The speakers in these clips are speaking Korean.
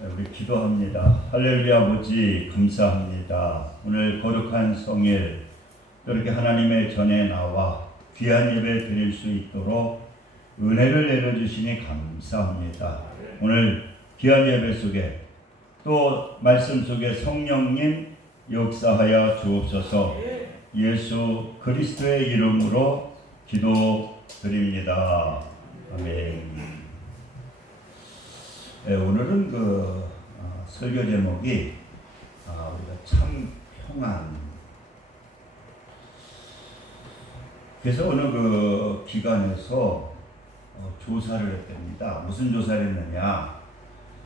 우리 기도합니다. 할렐루야 아버지 감사합니다. 오늘 거룩한 성일 이렇게 하나님의 전에 나와 귀한 예배 드릴 수 있도록 은혜를 내려주시니 감사합니다. 오늘 귀한 예배 속에 또 말씀 속에 성령님 역사하여 주옵소서. 예수 그리스도의 이름으로 기도드립니다. 아멘. 오늘은 설교 제목이 우리가 참 평안. 그래서 어느 기관에서 조사를 했답니다. 무슨 조사를 했느냐?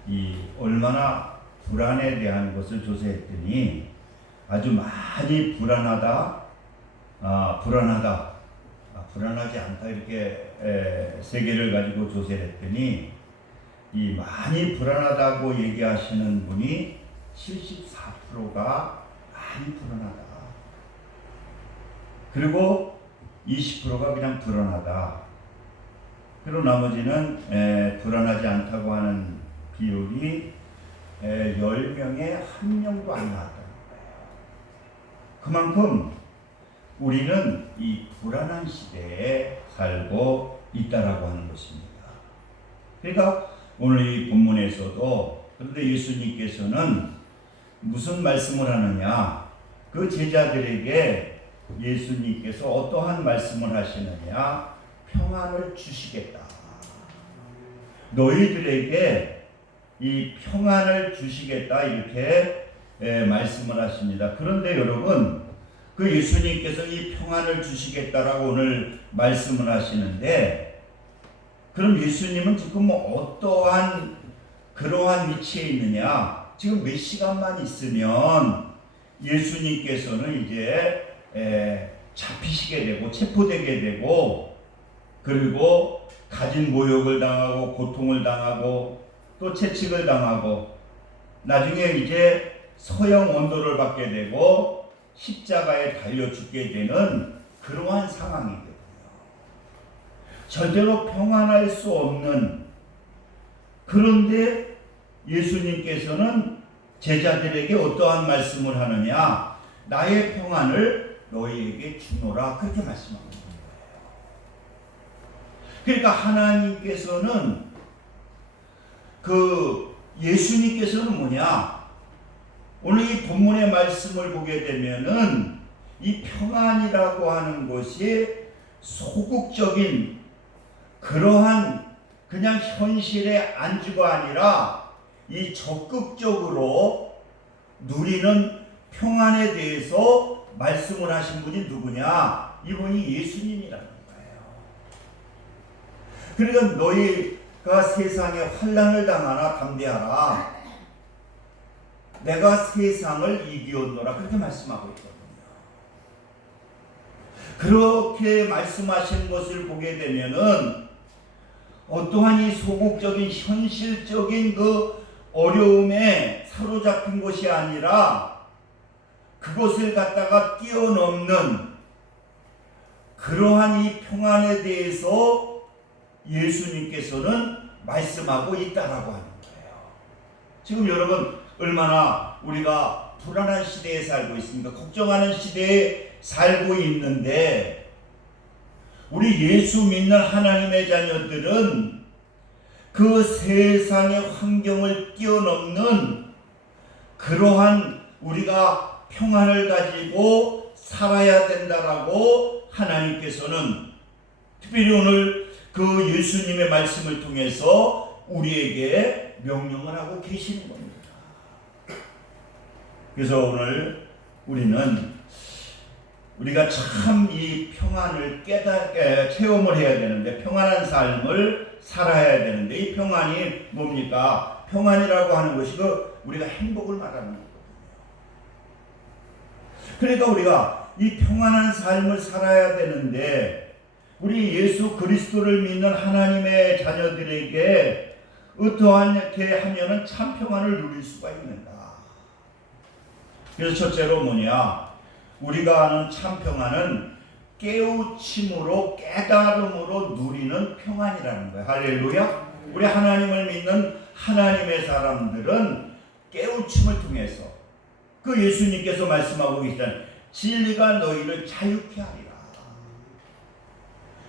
이 얼마나 불안에 대한 것을 조사했더니 아주 많이 불안하지 않다 이렇게 세 개를 가지고 조사를 했더니 이 많이 불안하다고 얘기하시는 분이 74%가 많이 불안하다. 그리고 20%가 그냥 불안하다. 그리고 나머지는 불안하지 않다고 하는 비율이 10명에 1명도 안 나왔다는 거예요. 그만큼 우리는 이 불안한 시대에 살고 있다라고 하는 것입니다. 그러니까 오늘 이 본문에서도 그런데 예수님께서는 무슨 말씀을 하느냐? 그 제자들에게 예수님께서 어떠한 말씀을 하시느냐? 평안을 주시겠다. 너희들에게 이 평안을 주시겠다 이렇게 말씀을 하십니다. 그런데 여러분 그 예수님께서 이 평안을 주시겠다라고 오늘 말씀을 하시는데 그럼 예수님은 지금 어떠한 그러한 위치에 있느냐? 지금 몇 시간만 있으면 예수님께서는 이제 잡히시게 되고 체포되게 되고 그리고 가진 모욕을 당하고 고통을 당하고 또 채찍을 당하고 나중에 이제 서형 원도를 받게 되고 십자가에 달려 죽게 되는 그러한 상황이거든요. 절대로 평안할 수 없는. 그런데 예수님께서는 제자들에게 어떠한 말씀을 하느냐? 나의 평안을 너희에게 주노라 그렇게 말씀하고 있는 거예요. 그러니까 하나님께서는 예수님께서는 뭐냐? 오늘 이 본문의 말씀을 보게 되면은 이 평안이라고 하는 것이 소극적인 그러한 그냥 현실의 안주가 아니라 이 적극적으로 누리는 평안에 대해서 말씀을 하신 분이 누구냐? 이분이 예수님이라는 거예요. 그러니까 너희가 세상에 환난을 당하나 담대하라. 내가 세상을 이기었노라 그렇게 말씀하고 있거든요. 그렇게 말씀하신 것을 보게 되면은 어떠한 이 소극적인 현실적인 그 어려움에 사로잡힌 것이 아니라 그것을 갖다가 뛰어넘는 그러한 이 평안에 대해서 예수님께서는 말씀하고 있다라고 하는 거예요. 지금 여러분 얼마나 우리가 불안한 시대에 살고 있습니까? 걱정하는 시대에 살고 있는데 우리 예수 믿는 하나님의 자녀들은 그 세상의 환경을 뛰어넘는 그러한 우리가 평안을 가지고 살아야 된다라고 하나님께서는 특별히 오늘 그 예수님의 말씀을 통해서 우리에게 명령을 하고 계시는 겁니다. 그래서 오늘 우리가 참 이 평안을 체험을 해야 되는데 평안한 삶을 살아야 되는데 이 평안이 뭡니까? 평안이라고 하는 것이 우리가 행복을 말하는 거거든요. 그러니까 우리가 이 평안한 삶을 살아야 되는데 우리 예수 그리스도를 믿는 하나님의 자녀들에게 어떠하게 하면은 참 평안을 누릴 수가 있는가? 그래서 첫째로 뭐냐? 우리가 아는 참 평안은 깨우침으로 깨달음으로 누리는 평안이라는 거예요. 할렐루야. 우리 하나님을 믿는 하나님의 사람들은 깨우침을 통해서 그 예수님께서 말씀하고 계시잖아요. 진리가 너희를 자유케 하리라.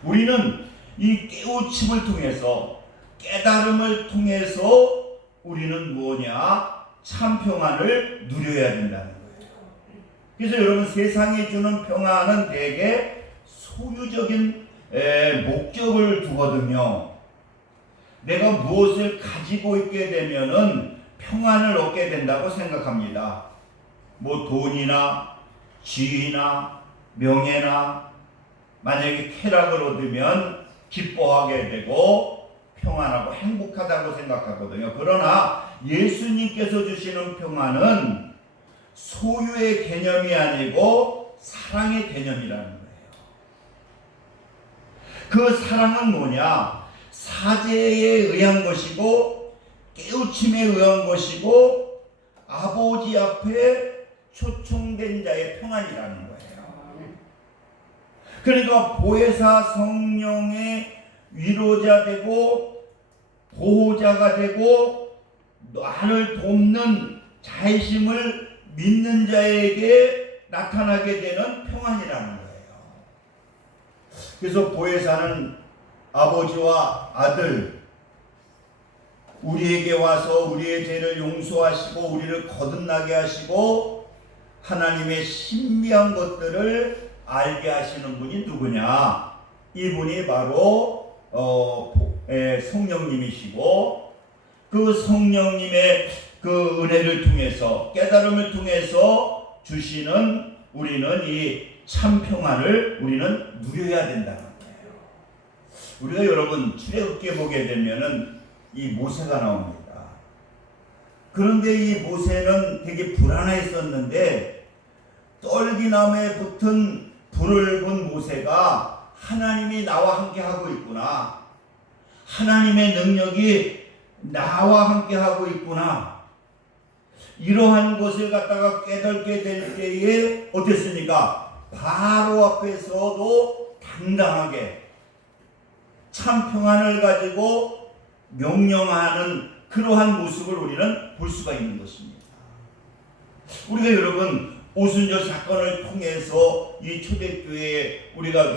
우리는 이 깨우침을 통해서, 깨달음을 통해서 우리는 뭐냐? 참 평안을 누려야 된다는 거예요. 그래서 여러분, 세상이 주는 평안은 대개 소유적인 목적을 두거든요. 내가 무엇을 가지고 있게 되면은 평안을 얻게 된다고 생각합니다. 뭐 돈이나 지위나 명예나, 만약에 쾌락을 얻으면 기뻐하게 되고 평안하고 행복하다고 생각하거든요. 그러나 예수님께서 주시는 평안은 소유의 개념이 아니고 사랑의 개념이라는 거예요. 그 사랑은 뭐냐? 사제에 의한 것이고 깨우침에 의한 것이고 아버지 앞에 초청된 자의 평안이라는 거예요. 그러니까 보혜사 성령의 위로자 되고 보호자가 되고 나를 돕는 자의심을 믿는 자에게 나타나게 되는 평안이라는 거예요. 그래서 보혜사는 아버지와 아들, 우리에게 와서 우리의 죄를 용서하시고 우리를 거듭나게 하시고 하나님의 신비한 것들을 알게 하시는 분이 누구냐? 이분이 바로 성령님이시고, 그 성령님의 그 은혜를 통해서, 깨달음을 통해서 주시는 우리는 이 참 평안을 우리는 누려야 된다는 거예요. 우리가 여러분 출애굽기에 보게 되면은 이 모세가 나옵니다. 그런데 이 모세는 되게 불안했었는데 떨기나무에 붙은 불을 본 모세가 하나님이 나와 함께 하고 있구나, 하나님의 능력이 나와 함께 하고 있구나, 이러한 것을 갖다가 깨닫게 될 때에 어땠습니까? 바로 앞에서도 당당하게 참 평안을 가지고 명령하는 그러한 모습을 우리는 볼 수가 있는 것입니다. 우리가 여러분 오순절 사건을 통해서 이 초대교회에 우리가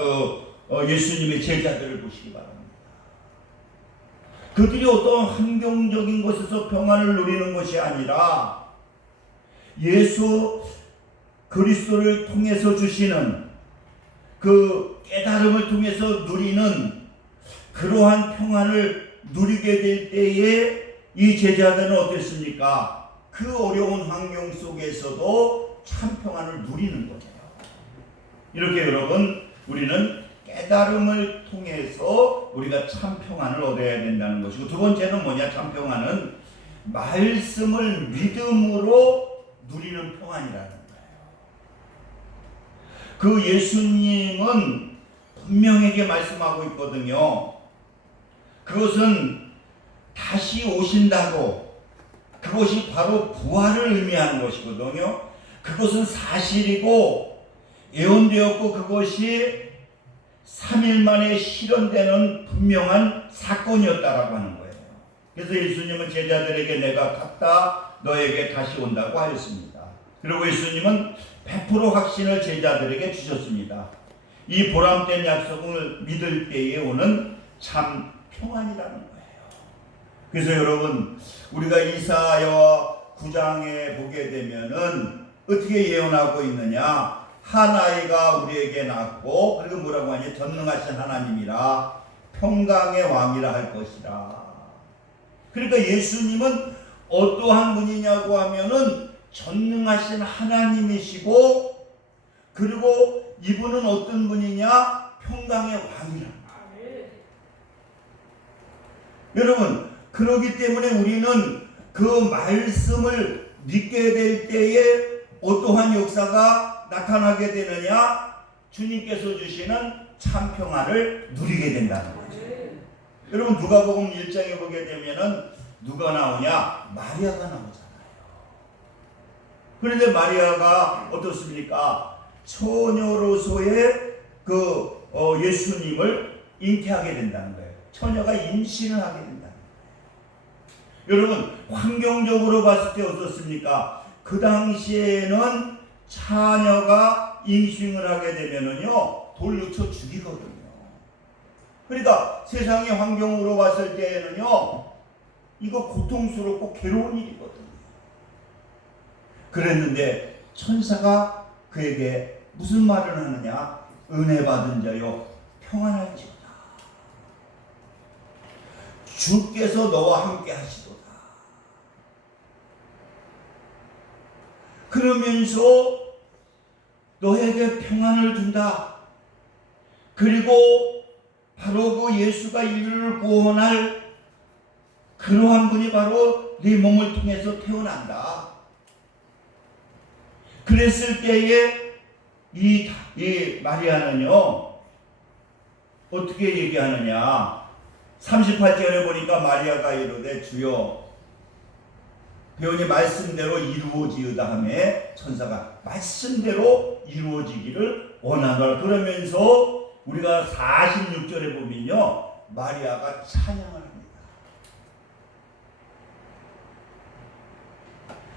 예수님의 제자들을 보시기 바랍니다. 그들이 어떤 환경적인 것에서 평안을 누리는 것이 아니라 예수 그리스도를 통해서 주시는 그 깨달음을 통해서 누리는 그러한 평안을 누리게 될 때에 이 제자들은 어땠습니까? 그 어려운 환경 속에서도 참 평안을 누리는 거예요. 이렇게 여러분, 우리는 깨달음을 통해서 우리가 참 평안을 얻어야 된다는 것이고, 두 번째는 뭐냐? 참 평안은 말씀을 믿음으로 누리는 평안이라는 거예요. 그 예수님은 분명하게 말씀하고 있거든요. 그것은 다시 오신다고, 그것이 바로 부활을 의미하는 것이거든요. 그것은 사실이고 예언되었고 그것이 3일 만에 실현되는 분명한 사건이었다라고 하는 거예요. 그래서 예수님은 제자들에게 내가 갔다 너에게 다시 온다고 하였습니다. 그리고 예수님은 100% 확신을 제자들에게 주셨습니다. 이 보람된 약속을 믿을 때에 오는 참 평안이라는 거예요. 그래서 여러분, 우리가 이사야 9장에 보게 되면은 어떻게 예언하고 있느냐? 한 아이가 우리에게 낳고, 그리고 뭐라고 하냐? 전능하신 하나님이라 평강의 왕이라 할 것이라. 그러니까 예수님은 어떠한 분이냐고 하면은 전능하신 하나님이시고, 그리고 이분은 어떤 분이냐? 평강의 왕이라. 여러분, 그렇기 때문에 우리는 그 말씀을 믿게 될 때에 어떠한 역사가 나타나게 되느냐? 주님께서 주시는 참 평안을 누리게 된다는 거죠. 여러분, 누가복음 1장에 보게 되면은 누가 나오냐? 마리아가 나오잖아요. 그런데 마리아가 어떻습니까? 처녀로서의 예수님을 잉태하게 된다는 거예요. 처녀가 임신을 하게 된다는 거예요. 여러분 환경적으로 봤을 때 어떻습니까? 그 당시에는 자녀가 임신을 하게 되면은요 돌려쳐 죽이거든요. 그러니까 세상의 환경으로 봤을 때에는요 이거 고통스럽고 괴로운 일이거든요. 그랬는데 천사가 그에게 무슨 말을 하느냐? 은혜 받은 자여 평안할지어다. 주께서 너와 함께 하시도다. 그러면서 너에게 평안을 준다. 그리고 바로 그 예수가 인류를 구원할 그러한 분이 바로 네 몸을 통해서 태어난다. 그랬을 때에 이 마리아는요 어떻게 얘기하느냐? 38절에 보니까 마리아가 이르되 주여 배우니 말씀대로 이루어지으다 하매 천사가 말씀대로 이루어지기를 원하노라. 그러면서 우리가 46절에 보면요 마리아가 찬양을 합니다.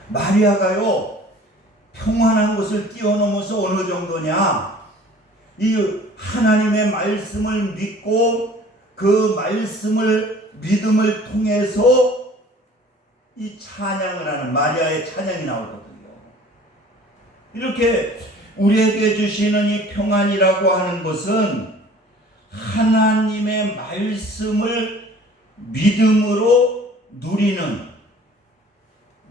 마리아가요 평안한 것을 뛰어넘어서 어느 정도냐? 이 하나님의 말씀을 믿고 그 말씀을 믿음을 통해서 이 찬양을 하는 마리아의 찬양이 나오거든요. 이렇게 우리에게 주시는 이 평안이라고 하는 것은 하나님의 말씀을 믿음으로 누리는,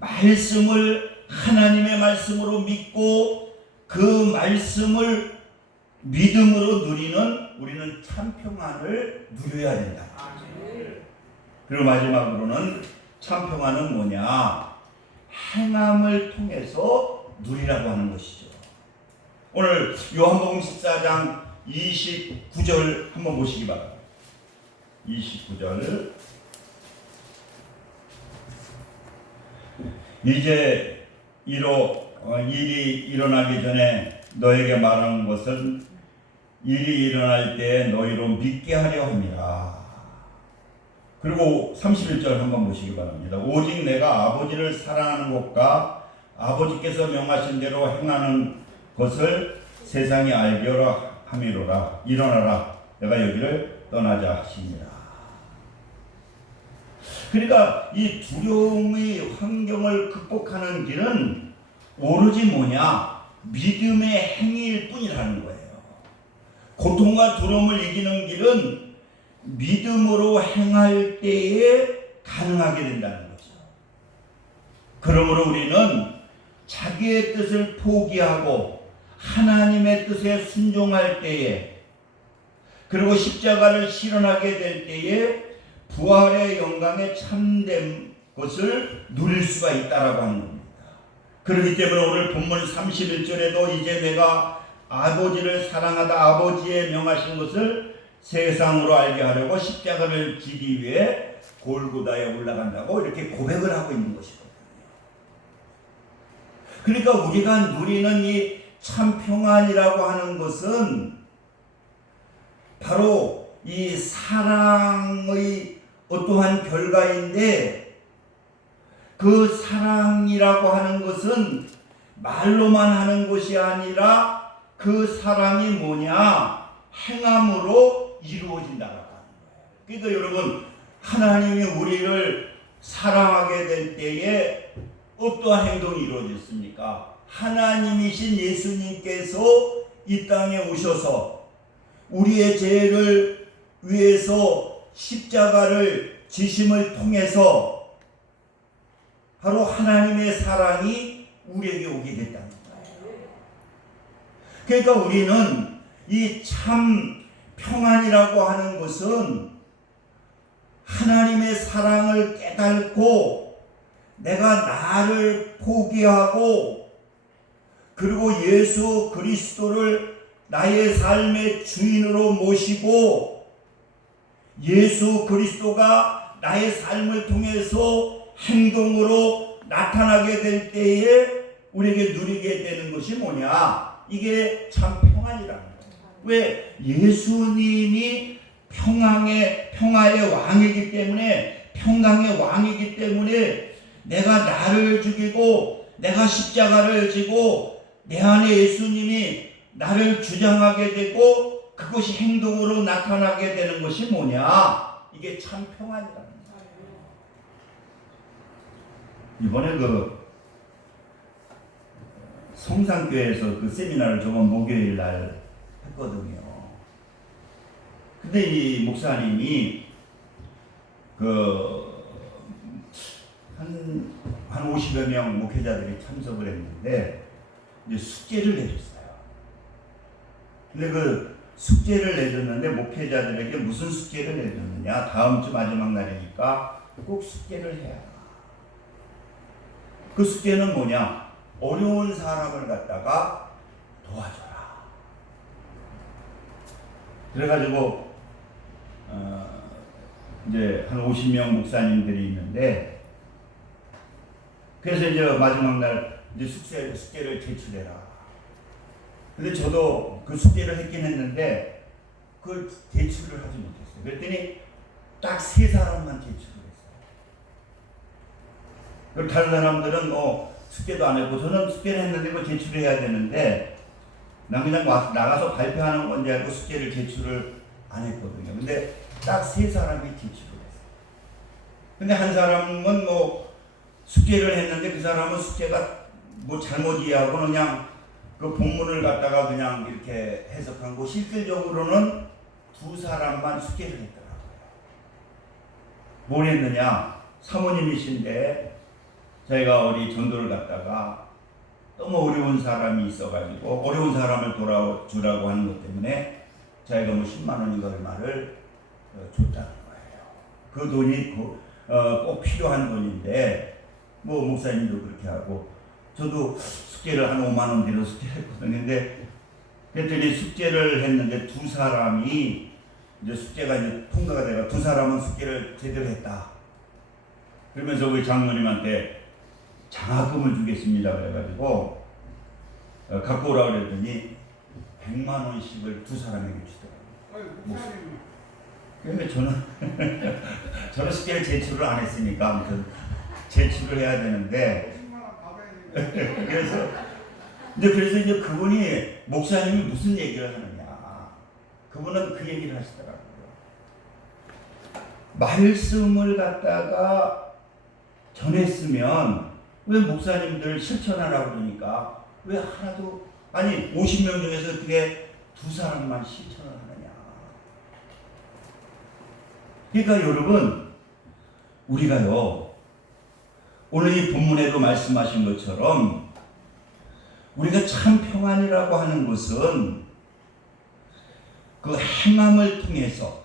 말씀을 하나님의 말씀으로 믿고 그 말씀을 믿음으로 누리는 우리는 참 평안을 누려야 된다. 그리고 마지막으로는 참 평안은 뭐냐? 행함을 통해서 누리라고 하는 것이죠. 오늘 요한복음 14장 29절 한번 보시기 바랍니다. 29절. 이제 일이 일어나기 전에 너에게 말하는 것은 일이 일어날 때 너희로 믿게 하려 함이라. 그리고 31절 한번 보시기 바랍니다. 오직 내가 아버지를 사랑하는 것과 아버지께서 명하신 대로 행하는 것을 세상이 알게하라 함이로라. 일어나라, 내가 여기를 떠나자 하시니라. 그러니까 이 두려움의 환경을 극복하는 길은 오로지 뭐냐? 믿음의 행위일 뿐이라는 거예요. 고통과 두려움을 이기는 길은 믿음으로 행할 때에 가능하게 된다는 거죠. 그러므로 우리는 자기의 뜻을 포기하고 하나님의 뜻에 순종할 때에, 그리고 십자가를 실현하게 될 때에 부활의 영광에 참된 것을 누릴 수가 있다라고 하는 겁니다. 그렇기 때문에 오늘 본문 31절에도 이제 내가 아버지를 사랑하다 아버지의 명하신 것을 세상으로 알게 하려고 십자가를 지기 위해 골고다에 올라간다고 이렇게 고백을 하고 있는 것이거든요. 그러니까 우리가 누리는 이 참 평안이라고 하는 것은 바로 이 사랑의 어떠한 결과인데, 그 사랑이라고 하는 것은 말로만 하는 것이 아니라 그 사랑이 뭐냐? 행함으로 이루어진다고 하는 거예요. 그러니까 여러분, 하나님이 우리를 사랑하게 될 때에 어떠한 행동이 이루어졌습니까? 하나님이신 예수님께서 이 땅에 오셔서 우리의 죄를 위해서 십자가를 지심을 통해서 바로 하나님의 사랑이 우리에게 오게 됐다는 거예요. 그러니까 우리는 이 참 평안이라고 하는 것은 하나님의 사랑을 깨닫고 내가 나를 포기하고 그리고 예수 그리스도를 나의 삶의 주인으로 모시고 예수 그리스도가 나의 삶을 통해서 행동으로 나타나게 될 때에 우리에게 누리게 되는 것이 뭐냐? 이게 참 평안이라는 거예요. 왜? 예수님이 평화의 왕이기 때문에 평강의 왕이기 때문에 내가 나를 죽이고 내가 십자가를 지고 내 안에 예수님이 나를 주장하게 되고 그것이 행동으로 나타나게 되는 것이 뭐냐? 이게 참 평안이라는 거예요. 이번에 그 성산교회에서 그 세미나를 저번 목요일 날 했거든요. 근데 이 목사님이 한 50여 명 목회자들이 참석을 했는데 이제 숙제를 내줬어요. 근데 그 숙제를 내줬는데 목회자들에게 무슨 숙제를 내줬느냐? 다음 주 마지막 날이니까 꼭 숙제를 해야. 그 숙제는 뭐냐? 어려운 사람을 갖다가 도와줘라. 그래가지고 이제 한 50명 목사님들이 있는데, 그래서 이제 마지막 날 이제 숙제를 제출해라. 근데 저도 그 숙제를 했긴 했는데 그걸 제출을 하지 못했어요. 그랬더니 딱 3사람만 제출을 했어요. 다른 사람들은 숙제도 안 했고, 저는 숙제를 했는데 그걸 제출을 해야 되는데 난 그냥 나가서 발표하는 건지 알고 숙제를 제출을 안 했거든요. 근데 딱 3사람이 제출을 했어요. 근데 한 사람은 숙제를 했는데 그 사람은 숙제가 잘못 이해하고 그냥 그 본문을 갖다가 그냥 이렇게 해석한 거, 실질적으로는 2사람만 숙제를 했더라고요. 뭘 했느냐? 사모님이신데 저희가 우리 전도를 갖다가 너무 어려운 사람이 있어가지고 어려운 사람을 돌아주라고 하는 것 때문에 저희가 10만 원인가 얼마를 줬다는 거예요. 그 돈이 꼭 필요한 돈인데 목사님도 그렇게 하고 저도 숙제를 한 5만 원 들여 숙제를 했거든요. 근데 그랬더니 숙제를 했는데 2사람이 이제 숙제가 이제 통과가 돼가 2사람은 숙제를 제대로 했다. 그러면서 우리 장로님한테 장학금을 주겠습니다. 그래가지고 갖고 오라고 그랬더니 100만 원씩을 2사람에게 주더라고요. 그런데 저는 숙제를 제출을 안 했으니까 아무튼 제출을 해야 되는데 그래서 이제 그분이 목사님이 무슨 얘기를 하느냐, 그분은 그 얘기를 하시더라고요. 말씀을 갖다가 전했으면 왜 목사님들 실천하라고 그러니까 왜 하나도, 아니 50명 중에서 그게 2사람만 실천을 하느냐. 그러니까 여러분, 우리가요 오늘 이 본문에도 말씀하신 것처럼 우리가 참 평안이라고 하는 것은 그 행함을 통해서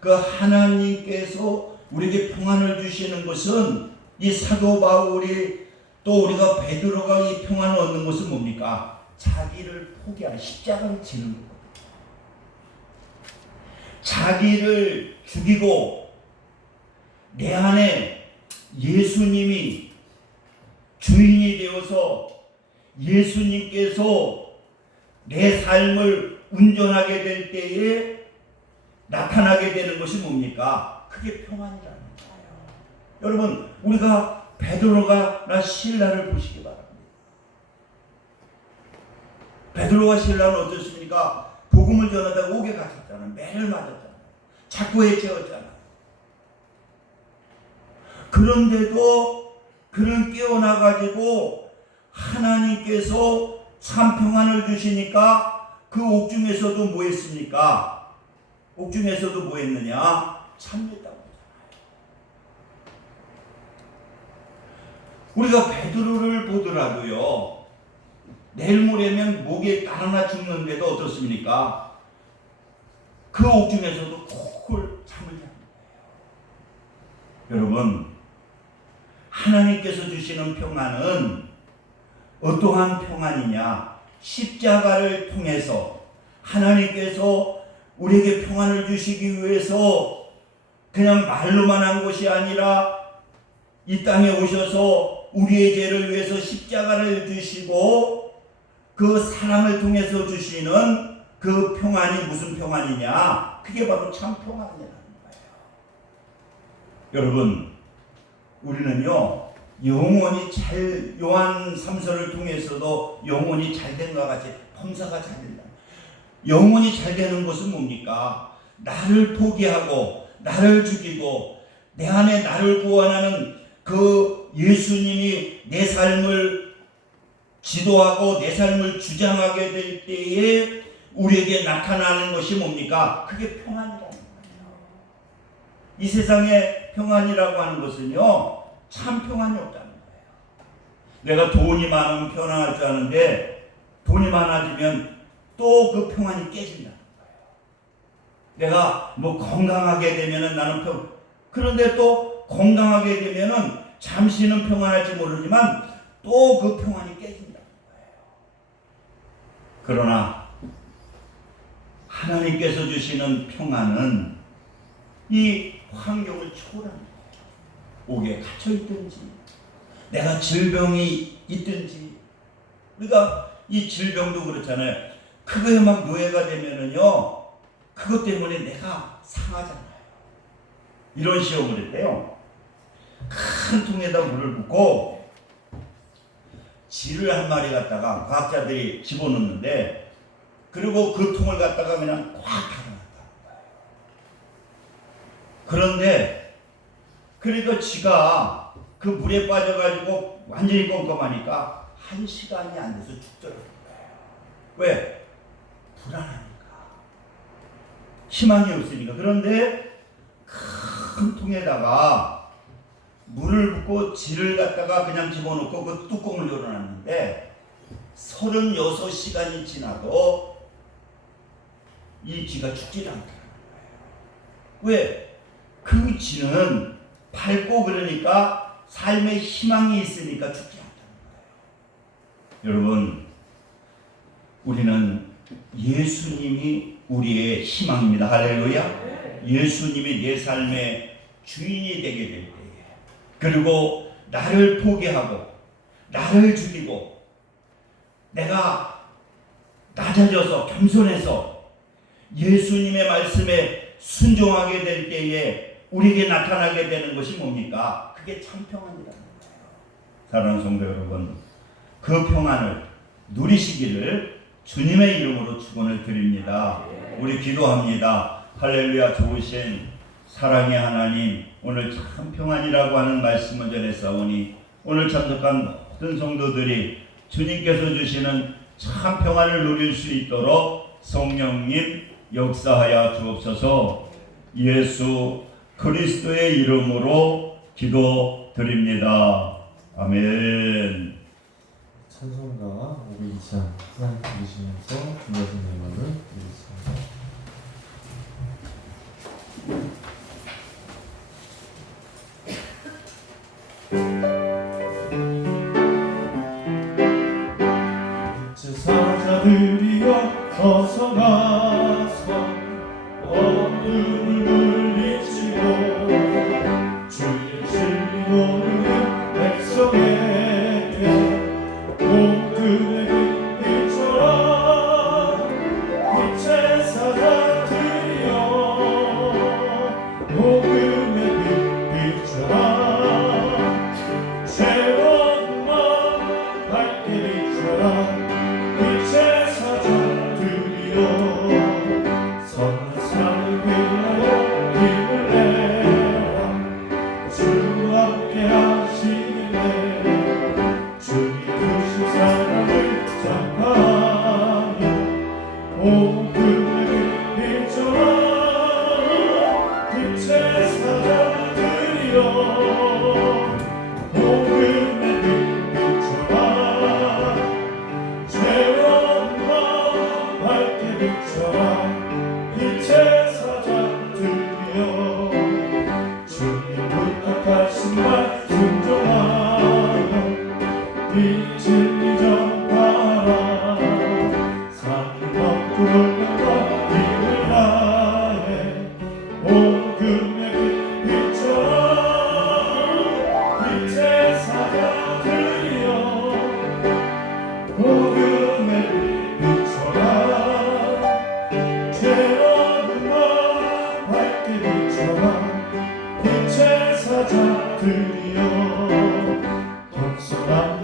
그 하나님께서 우리에게 평안을 주시는 것은, 이 사도 바울이 또 우리가 베드로가 이 평안을 얻는 것은 뭡니까? 자기를 포기하는, 십자가를 지는 거거든요. 자기를 죽이고 내 안에 예수님이 주인이 되어서 예수님께서 내 삶을 운전하게 될 때에 나타나게 되는 것이 뭡니까? 그게 평안이라는 거예요. 여러분, 우리가 베드로가 신라를 보시기 바랍니다. 베드로와 신라는 어떻습니까? 복음을 전하다가 옥에 갇혔잖아요. 매를 맞았잖아요. 자꾸 해치웠잖아요. 그런데도 그는 깨어나가지고 하나님께서 참 평안을 주시니까 그 옥중에서도 뭐 했습니까? 옥중에서도 뭐 했느냐? 참였다고 하잖아요. 우리가 베드로를 보더라도요, 내일 모레면 목에 딱 하나 죽는데도 어떻습니까? 그 옥중에서도 콜 참을 자는 거예요. 여러분, 하나님께서 주시는 평안은 어떠한 평안이냐? 십자가를 통해서 하나님께서 우리에게 평안을 주시기 위해서 그냥 말로만 한 것이 아니라 이 땅에 오셔서 우리의 죄를 위해서 십자가를 주시고 그 사랑을 통해서 주시는 그 평안이 무슨 평안이냐? 그게 바로 참 평안이라는 거예요. 여러분, 우리는요 영혼이 요한 3서를 통해서도 영혼이 잘된 것 같이 범사가 잘 된다. 영혼이 잘 되는 것은 뭡니까? 나를 포기하고 나를 죽이고 내 안에 나를 구원하는 그 예수님이 내 삶을 지도하고 내 삶을 주장하게 될 때에 우리에게 나타나는 것이 뭡니까? 그게 평안이라는 거예요. 이 세상에 평안이라고 하는 것은요 참 평안이 없다는 거예요. 내가 돈이 많으면 편안할 줄 아는데 돈이 많아지면 또 그 평안이 깨진다는 거예요. 내가 뭐 건강하게 되면은 나는 그런데 또 건강하게 되면은 잠시는 평안할지 모르지만 또 그 평안이 깨진다는 거예요. 그러나 하나님께서 주시는 평안은 이 환경을 초월하는 거예요. 옥에 갇혀 있든지 내가 질병이 있든지, 우리가 이 질병도 그렇잖아요. 그거에 막 노예가 되면은요 그것 때문에 내가 상하잖아요. 이런 시험을 했대요. 큰 통에다 물을 붓고 쥐를 한 마리 갖다가 과학자들이 집어넣는데, 그리고 그 통을 갖다가 그냥 꽉 닫아놨다는 거예요. 그런데 그러니까 쥐가 그 물에 빠져가지고 완전히 껌껌하니까 1시간이 안 돼서 죽더라는 거예요. 왜? 불안하니까, 희망이 없으니까. 그런데 큰 통에다가 물을 붓고 쥐를 갖다가 그냥 집어넣고 그 뚜껑을 열어놨는데 36시간이 지나도 이 쥐가 죽지 않더라는 거예요. 왜? 그 쥐는 밝고 그러니까 삶의 희망이 있으니까 죽지 않다는 거예요. 여러분, 우리는 예수님이 우리의 희망입니다. 할렐루야. 예수님이 내 삶의 주인이 되게 될 때에, 그리고 나를 포기하고 나를 죽이고 내가 낮아져서 겸손해서 예수님의 말씀에 순종하게 될 때에 우리에게 나타나게 되는 것이 뭡니까? 그게 참 평안이라는 거예요. 사랑하는 성도 여러분, 그 평안을 누리시기를 주님의 이름으로 축원을 드립니다. 우리 기도합니다. 할렐루야. 좋으신 사랑의 하나님, 오늘 참 평안이라고 하는 말씀을 전했사오니 오늘 참석한 모든 성도들이 주님께서 주시는 참 평안을 누릴 수 있도록 성령님 역사하여 주옵소서. 예수 그리스도의 이름으로 기도드립니다. 아멘. 찬송가 502장 하나님 부르시면서 준비하신 내용을 드리겠습니다. 제사자들이여 어서 나서 어둠을 물리치고 주의 진리 모르는 백성에게 온 그의 빛처럼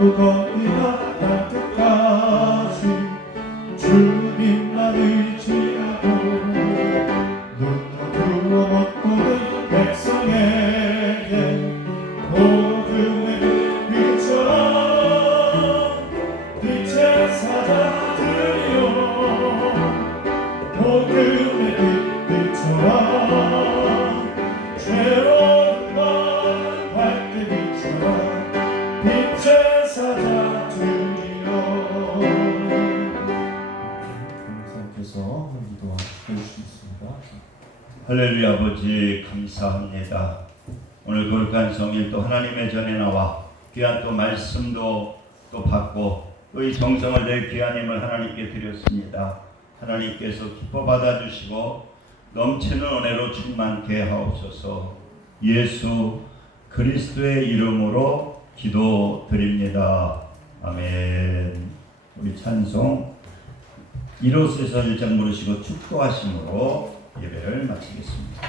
무거이나 날 끝까지 주님만 의지하고 눈으로 못 보는 백성에게 복음의 빛처럼 빛의 사자들이여 복음의 빛처럼 죄로운 것 밝게 비춰라 빛의 사자들이여. 목사님께서 기도해 주시겠습니다. 할렐루야. 아버지 감사합니다. 오늘 거룩한 성일 또 하나님의 전에 나와 귀한 또 말씀도 또 받고 또 이 정성을 내 귀한 힘을 하나님께 드렸습니다. 하나님께서 기뻐 받아주시고 넘치는 은혜로 충만케 하옵소서. 예수 그리스도의 이름으로 기도드립니다. 아멘. 우리 찬송 1호에서 1장 부르시고 축도하심으로 예배를 마치겠습니다.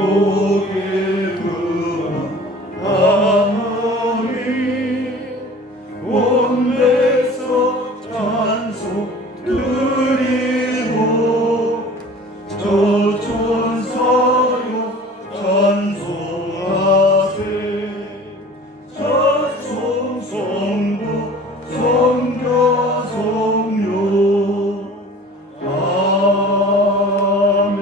만복의 그 하나님 온 백성 찬송 드리고 저 천사요 찬송하세 찬송 성부 성자 성령 아멘.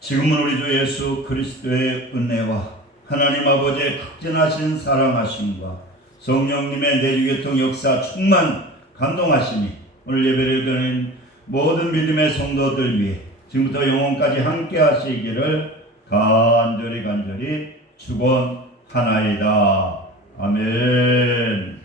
지금은 우리 주 예수 그리스도의 은혜와 하나님 아버지의 극진하신 사랑하심과 성령님의 내주교통 역사 충만 감동하심이 오늘 예배를 드리는 모든 믿음의 성도들 위해 지금부터 영원까지 함께 하시기를 간절히 축원하나이다. 아멘.